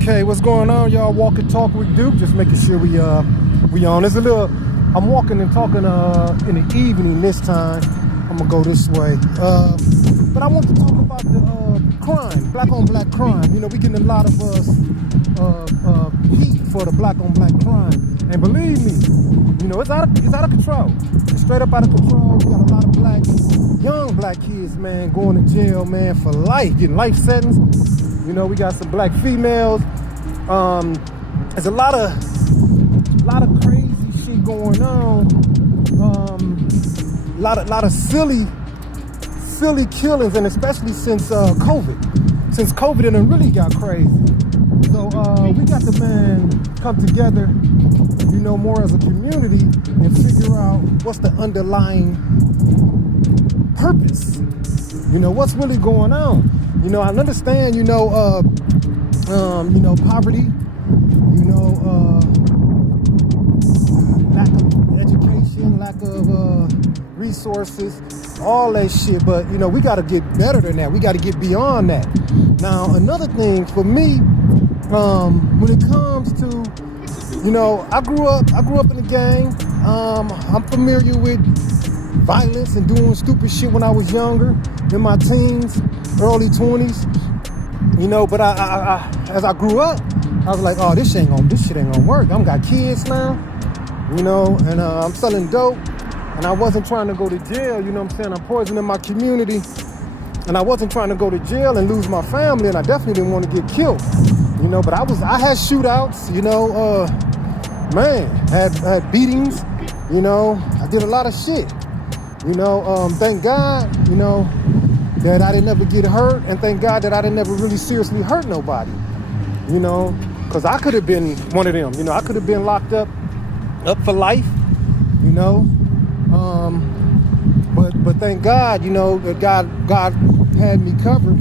Okay, what's going on, y'all? Walk and talk with Duke. Just making sure we on. There's a little. I'm walking and talking in the evening this time. I'm gonna go this way. But I want to talk about the crime, black on black crime. You know, we getting a lot of heat for the black on black crime, and believe me, you know, it's out of control. It's straight up out of control. We got a lot of young black kids, man, going to jail, man, for life, getting life sentence. You know, we got some black females. There's a lot of crazy shit going on. A lot of silly killings, and especially since COVID. Since COVID, it done really got crazy. So we got to, man, come together, you know, more as a community and figure out what's the underlying purpose. You know, what's really going on. You know, I understand, poverty, lack of education, lack of resources, all that shit. But, you know, we got to get better than that. We got to get beyond that. Now, another thing for me, when it comes to, you know, I grew up in a gang. I'm familiar with violence and doing stupid shit when I was younger, in my teens, early 20s, you know, but I as I grew up, I was like, oh, this shit ain't gonna work. I got kids now, you know, and I'm selling dope, and I wasn't trying to go to jail, you know what I'm saying? I'm poisoning my community, and I wasn't trying to go to jail and lose my family, and I definitely didn't want to get killed, you know, but I had shootouts, you know, had beatings, you know, I did a lot of shit. You know, thank God, you know, that I didn't ever get hurt, and thank God that I didn't ever really seriously hurt nobody, you know, because I could have been one of them, you know, I could have been locked up for life, you know, but thank God, you know, that God had me covered.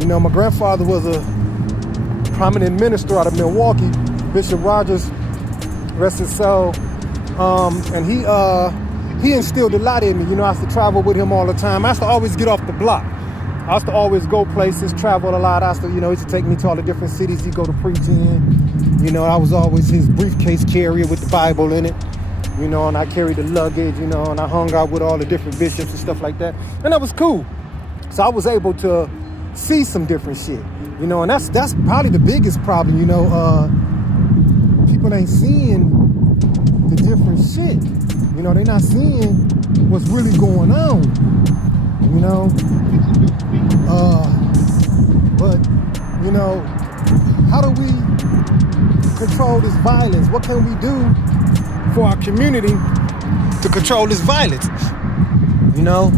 You know, my grandfather was a prominent minister out of Milwaukee, Bishop Rogers, rest his soul, and he instilled a lot in me. You know, I used to travel with him all the time. I used to always get off the block. I used to always go places, travel a lot. He used to take me to all the different cities he'd go to preach in. You know, I was always his briefcase carrier with the Bible in it. You know, and I carried the luggage, you know, and I hung out with all the different bishops and stuff like that. And that was cool. So I was able to see some different shit. You know, and that's probably the biggest problem, you know. People ain't seeing the different shit. You know, they're not seeing what's really going on, you know. But, you know, how do we control this violence? What can we do for our community to control this violence? You know,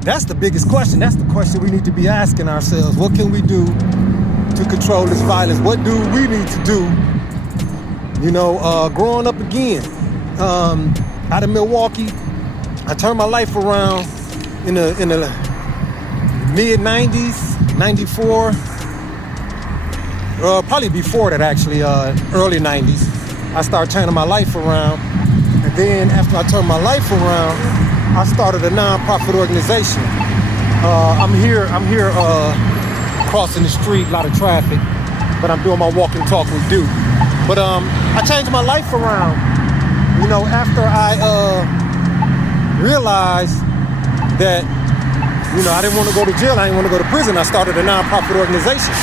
that's the biggest question. That's the question we need to be asking ourselves. What can we do to control this violence? What do we need to do? You know, growing up again, out of Milwaukee, I turned my life around in the mid 90s, 94, probably before that actually, early 90s. I started turning my life around, and then after I turned my life around, I started a non-profit organization. I'm here crossing the street, a lot of traffic, but I'm doing my walk and talk with Duke. But I changed my life around. You know, after I realized that, you know, I didn't want to go to jail, I didn't want to go to prison, I started a nonprofit organization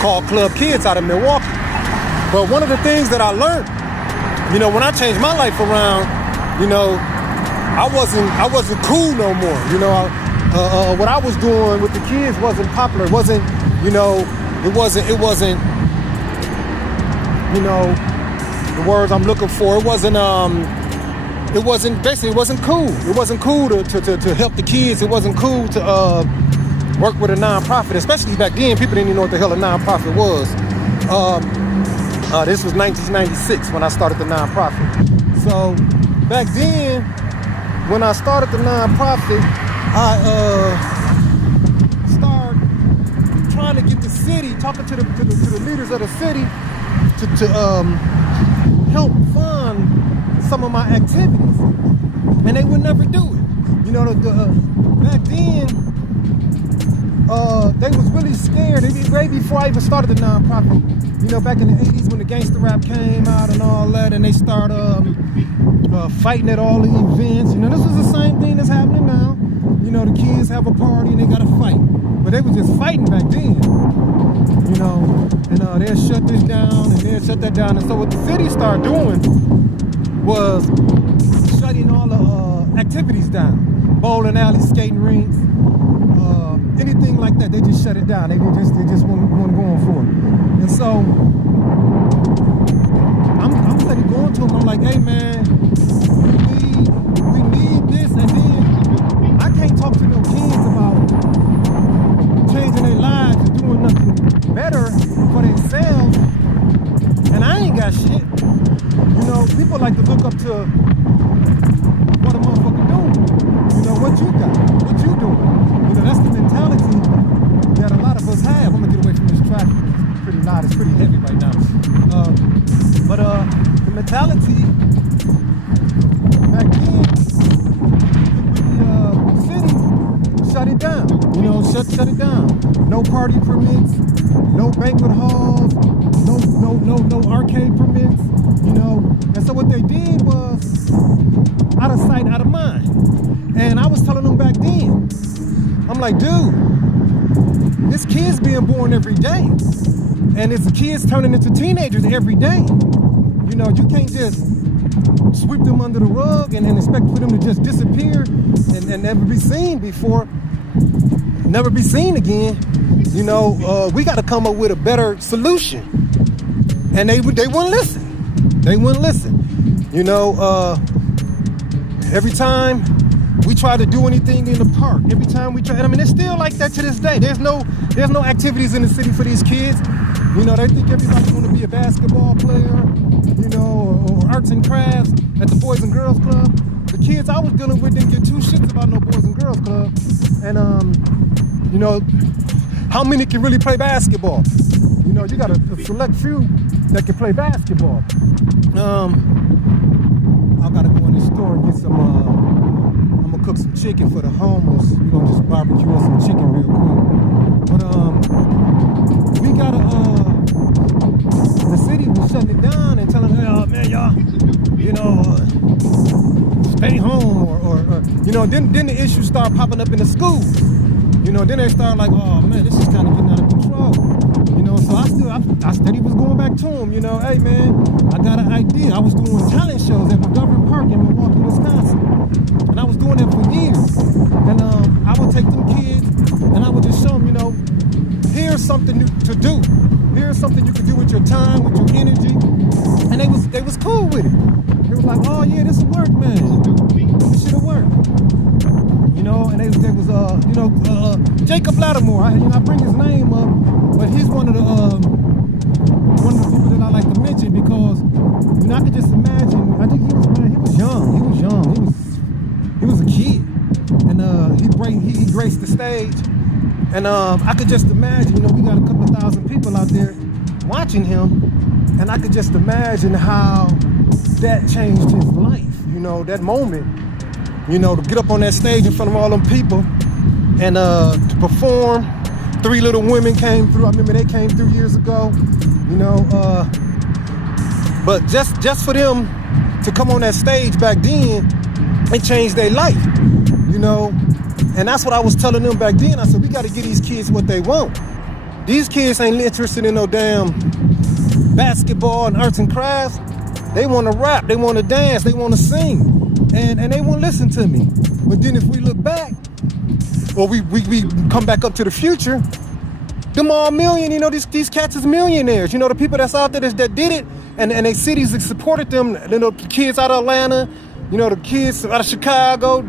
called Club Kids out of Milwaukee. But one of the things that I learned, you know, when I changed my life around, you know, I wasn't cool no more. You know, what I was doing with the kids wasn't popular. It wasn't, you know, it wasn't, you know, the words I'm looking for. It wasn't cool. It wasn't cool to help the kids. It wasn't cool to work with a nonprofit, especially back then. People didn't even know what the hell a nonprofit was. This was 1996 when I started the nonprofit. So back then, when I started the nonprofit, I started trying to get the city, talking to the leaders of the city to help fund some of my activities, and they would never do it. You know, back then, they was really scared. Way before I even started the nonprofit, you know, back in the 80s when the gangster rap came out and all that, and they started fighting at all the events. You know, this was the same thing that's happening now. You know, the kids have a party and they got to fight. But they was just fighting back then. You know, and they'll shut this down and they'll shut that down. And so what the city started doing was shutting all the activities down. Bowling alleys, skating rinks, anything like that, they just shut it down. They just weren't going for it. And so I'm steady going to them. I'm like, hey man, we need this. And then I can't talk to no kids about changing their lives and doing nothing better for themselves. And I ain't got shit. You know, people like to look up to what a motherfucker doing. You know, what you got, what you doing. You know, that's the mentality that a lot of us have. I'm gonna get away from this traffic. It's pretty loud, it's pretty heavy right now. But the mentality back then, the city shut it down. You know, shut it down. No party permits, no banquet halls, no arcade permits. You know, and so what they did was out of sight, out of mind. And I was telling them back then, I'm like, dude, this kid's being born every day. And it's kids turning into teenagers every day. You know, you can't just sweep them under the rug and expect for them to just disappear and never be seen before, never be seen again. You know, we got to come up with a better solution. And they wouldn't listen. They wouldn't listen. You know, every time we try to do anything in the park, every time we try, and I mean, it's still like that to this day. There's no activities in the city for these kids. You know, they think everybody's going to be a basketball player, you know, or arts and crafts at the Boys and Girls Club. The kids I was dealing with didn't give two shits about no Boys and Girls Club. And, you know, how many can really play basketball? You know, you got a select few that can play basketball. I got to go in the store and get some, I'm going to cook some chicken for the homeless. We're going to just barbecue on some chicken real quick. But, we got the city was shutting it down and telling them, oh man, y'all, you know, stay home or you know, then the issues start popping up in the schools. You know, then they start like, oh man, this is kind of getting out of control. You know, so I steady was going back to them, you know, hey man, I got an idea. I was doing talent shows at McGovern Park in Milwaukee, Wisconsin. And I was doing that for years. And I would take them kids and I would just show them, you know, here's something to do. Here's something you can do with your time, with your energy. And they was cool with it. They was like, oh yeah, this will work, man. This shit'll work. You know, and they was you know, Jacob Lattimore. I bring his name up, but he's one of the people that I like to mention because, you know, I could just imagine. I think he was young. He was a kid, and he graced the stage. And I could just imagine, you know, we got a couple of thousand people out there watching him, and I could just imagine how that changed his life. You know, that moment, you know, to get up on that stage in front of all them people and to perform. 3 Little Women came through. I remember they came through years ago, you know. But just for them to come on that stage back then, it changed their life, you know. And that's what I was telling them back then. I said, we got to give these kids what they want. These kids ain't interested in no damn basketball and arts and crafts. They want to rap, they want to dance, they want to sing. And they won't listen to me. But then if we look back, or we come back up to the future, them all million, you know, these cats is millionaires. You know, the people that's out there that did it, and they cities that supported them, you know, the kids out of Atlanta, you know, the kids out of Chicago,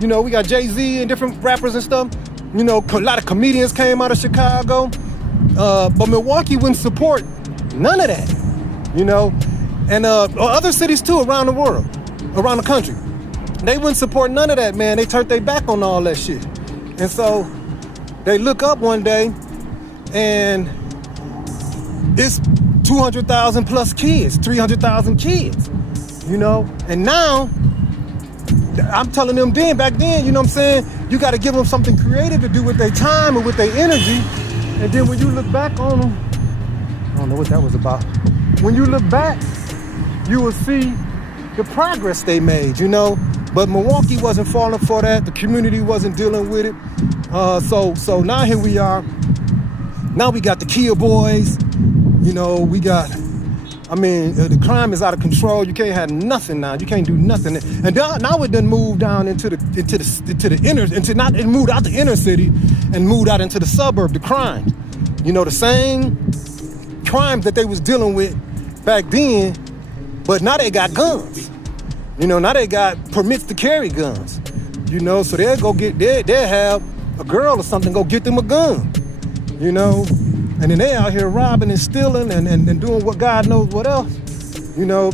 you know, we got Jay-Z and different rappers and stuff. You know, a lot of comedians came out of Chicago. But Milwaukee wouldn't support none of that, you know. And other cities too around the world, around the country. They wouldn't support none of that, man. They turned their back on all that shit. And so they look up one day and it's 200,000 plus kids, 300,000 kids, you know. And now I'm telling them back then, you know what I'm saying? You got to give them something creative to do with their time and with their energy. And then when you look back on them, I don't know what that was about. When you look back, you will see the progress they made, you know? But Milwaukee wasn't falling for that. The community wasn't dealing with it. So now here we are. Now we got the Kia boys. You know, we got, the crime is out of control. You can't have nothing now. You can't do nothing. And now it done moved down into the inner, it moved out the inner city and moved out into the suburb, the crime. You know, the same crimes that they was dealing with back then, but now they got guns. You know, now they got permits to carry guns. You know, so they'll have a girl or something go get them a gun. You know, and then they out here robbing and stealing and doing what God knows what else. You know,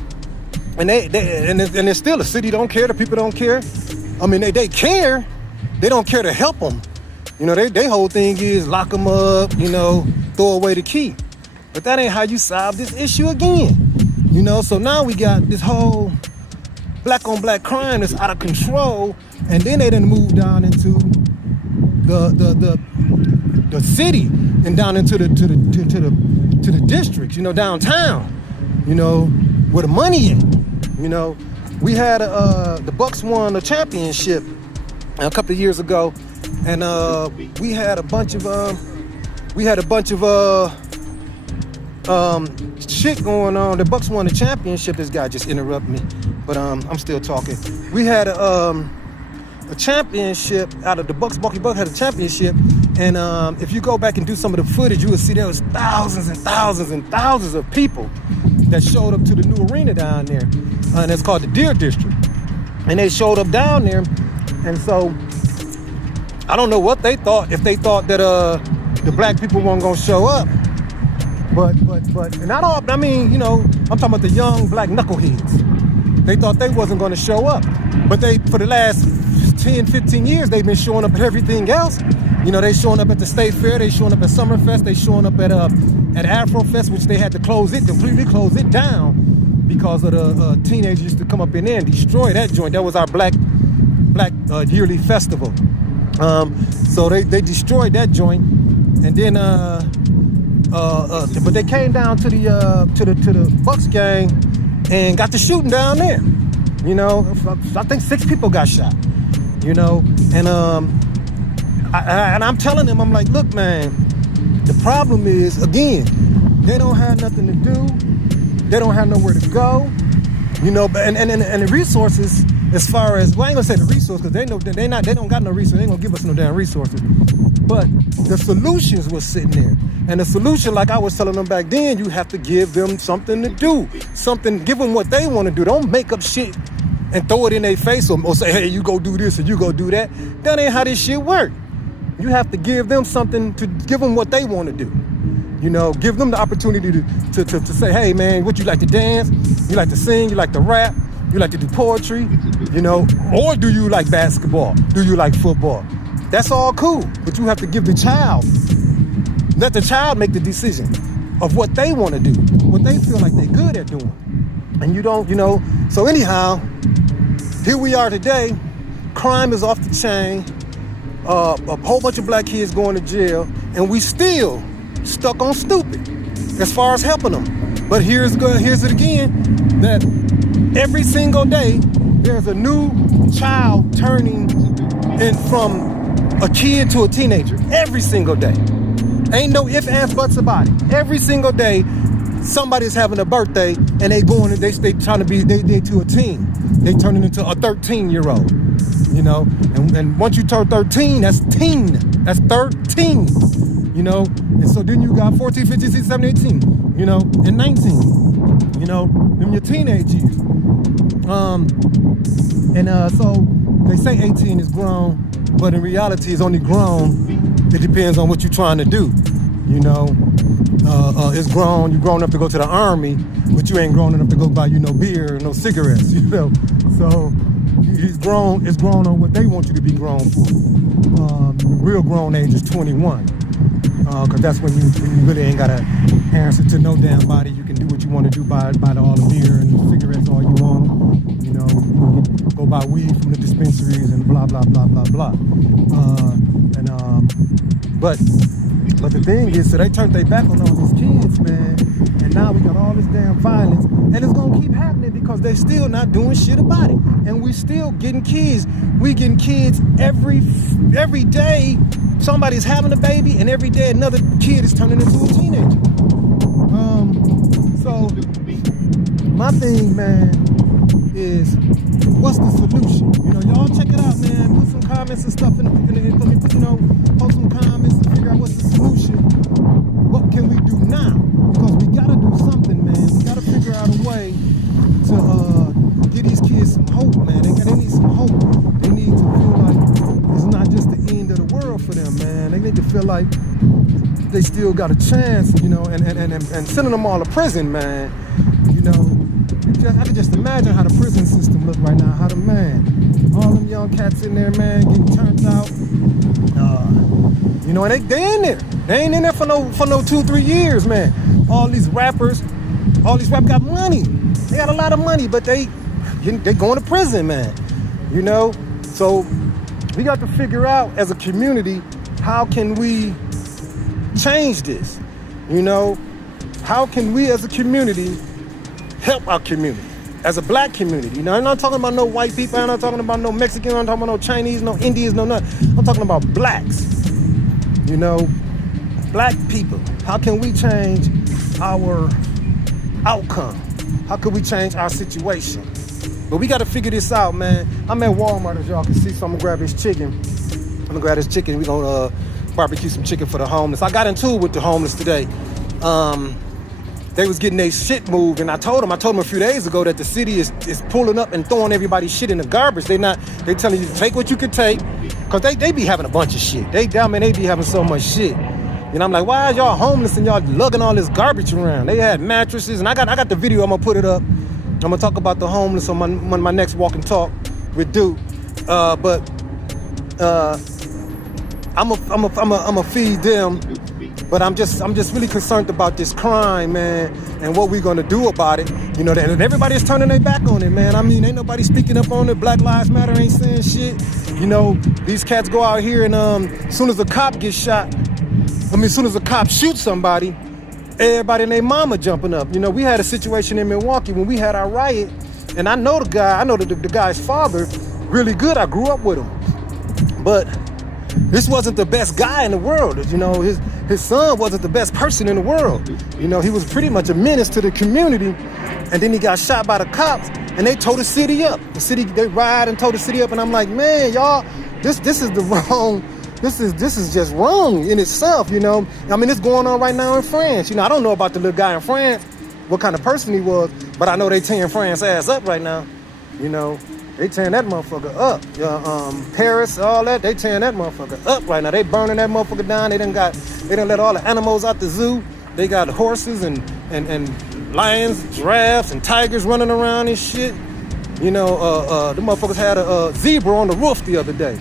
and it's still the city don't care, the people don't care. I mean, they care. They don't care to help them. You know, they whole thing is lock them up, you know, throw away the key. But that ain't how you solve this issue again. You know, so now we got this whole black on black crime that's out of control, and then they done moved down into the city and down into the districts, you know, downtown, you know, where the money is. You know, we had the Bucks won a championship a couple of years ago, and we had a bunch of shit going on. The Bucks won the championship. This guy just interrupted me, but I'm still talking. We had a championship out of the Bucks. Milwaukee Bucks had a championship, and if you go back and do some of the footage, you will see there was thousands and thousands and thousands of people that showed up to the new arena down there, and it's called the Deer District. And they showed up down there, and so I don't know what they thought, if they thought that the black people weren't gonna show up. But I mean, you know, I'm talking about the young black knuckleheads. They thought they wasn't gonna show up. But they, for the last 10, 15 years, they've been showing up at everything else. You know, they showing up at the State Fair, they showing up at Summerfest, they showing up at Afrofest, which they had to completely close it down because of the teenagers used to come up in there and destroy that joint. That was our black yearly festival. So they destroyed that joint, and then but they came down to the Bucks game and got the shooting down there. You know, I think 6 people got shot. You know, and I'm telling them, I'm like, look, man, the problem is, again, they don't have nothing to do. They don't have nowhere to go. You know, and the resources, as far as, well, I ain't gonna say the resources, because they don't got no resources. They ain't gonna give us no damn resources. But the solutions was sitting there. And the solution, like I was telling them back then, you have to give them something to do. Give them what they want to do. Don't make up shit and throw it in their face or say, hey, you go do this and you go do that. That ain't how this shit work. You have to give them something, to give them what they want to do. You know, give them the opportunity to say, hey, man, what you like to dance? You like to sing? You like to rap? You like to do poetry? You know, or do you like basketball? Do you like football? That's all cool. But you have to give the child, let the child make the decision of what they want to do, what they feel like they're good at doing. And you don't, you know, so anyhow, here we are today. Crime is off the chain. A whole bunch of black kids going to jail, and we still stuck on stupid as far as helping them. But here's it again, that every single day there's a new child turning in from a kid to a teenager. Every single day. Ain't no ifs, ands, buts about it. Every single day somebody's having a birthday and they trying to be they to a teen. They turning into a 13-year-old. You know, and once you turn 13, that's 13, you know, and so then you got 14, 15, 16, 17, 18, you know, and 19, you know, them your teenage years. So they say 18 is grown, but in reality it's only grown. It depends on what you're trying to do, you know. It's grown, you're grown up to go to the army, but you ain't grown enough to go buy you no beer or no cigarettes, you know, so it's grown on what they want you to be grown for. The real grown age is 21, because that's when you really ain't gotta answer to no damn body. You can do what you want to do, buy all the beer and the cigarettes all you want, you know. know, go buy weed from the dispensaries and blah, blah, blah, blah, blah. But the thing is, so they turned their back on all these kids, man. And now we got all this damn violence. And it's gonna keep happening because they're still not doing shit about it. And we still getting kids. We getting kids every day. Somebody's having a baby, and every day another kid is turning into a teenager. So my thing, man, is what's the solution? You know, y'all check it out, man. Put some comments and stuff in post some comments and figure out what's the solution. What can we do now? Because we gotta do something, man. We gotta figure out a way to give these kids some hope, man. They need some hope. They need to feel like it's not just the end of the world for them, man. They need to feel like they still got a chance, you know, and sending them all to prison, man. You know, I can just imagine how the prison system look right now. How all them young cats in there, man, getting turned out. You know, and they in there. They ain't in there for no 2-3 years, man. All these rappers got money. They got a lot of money, but they going to prison, man. You know, so we got to figure out as a community, how can we change this? You know, how can we as a community help our community? As a black community, you know, I'm not talking about no white people, I'm not talking about no Mexicans, I'm not talking about no Chinese, no Indians, no nothing. I'm talking about blacks, you know, black people. How can we change our outcome? How can we change our situation? But we got to figure this out, man. I'm at Walmart, as y'all can see, so I'm gonna grab this chicken. We're gonna barbecue some chicken for the homeless. I got into it with the homeless today. They was getting their shit moved, and I told them a few days ago that the city is pulling up and throwing everybody's shit in the garbage. They telling you to take what you can take, cause they be having a bunch of shit. They be having so much shit. You know, I'm like, why is y'all homeless and y'all lugging all this garbage around? They had mattresses, and I got the video. I'm gonna put it up. I'm gonna talk about the homeless on my next walk and talk with Duke. I'm a feed them. But I'm just really concerned about this crime, man, and what we're gonna do about it. You know, and everybody's turning their back on it, man. I mean, ain't nobody speaking up on it. Black Lives Matter ain't saying shit. You know, these cats go out here and as soon as a cop gets shot, as soon as a cop shoots somebody, everybody and their mama jumping up. You know, we had a situation in Milwaukee when we had our riot, and I know the guy, the guy's father really good. I grew up with him, but this wasn't the best guy in the world. You know, his son wasn't the best person in the world. You know, he was pretty much a menace to the community. And then he got shot by the cops, and they tore the city up. They riot and tore the city up, and I'm like, man, y'all, this is the wrong. This is just wrong in itself. You know, I mean, it's going on right now in France. You know, I don't know about the little guy in France, what kind of person he was, but I know they tearing France's ass up right now. You know. They tearing that motherfucker up. Paris, all that, they tearing that motherfucker up right now. They burning that motherfucker down. They done let all the animals out the zoo. They got horses and lions, giraffes, and tigers running around and shit. You know, the motherfuckers had a zebra on the roof the other day.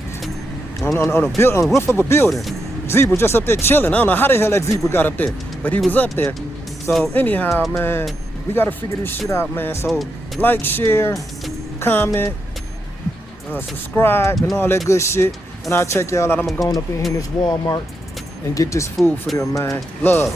On the roof of a building. Zebra just up there chilling. I don't know how the hell that zebra got up there, but he was up there. So anyhow, man, we got to figure this shit out, man. So like, share, comment, subscribe, and all that good shit. And I'll check y'all out. I'm going to go up in here in this Walmart and get this food for them, man. Love.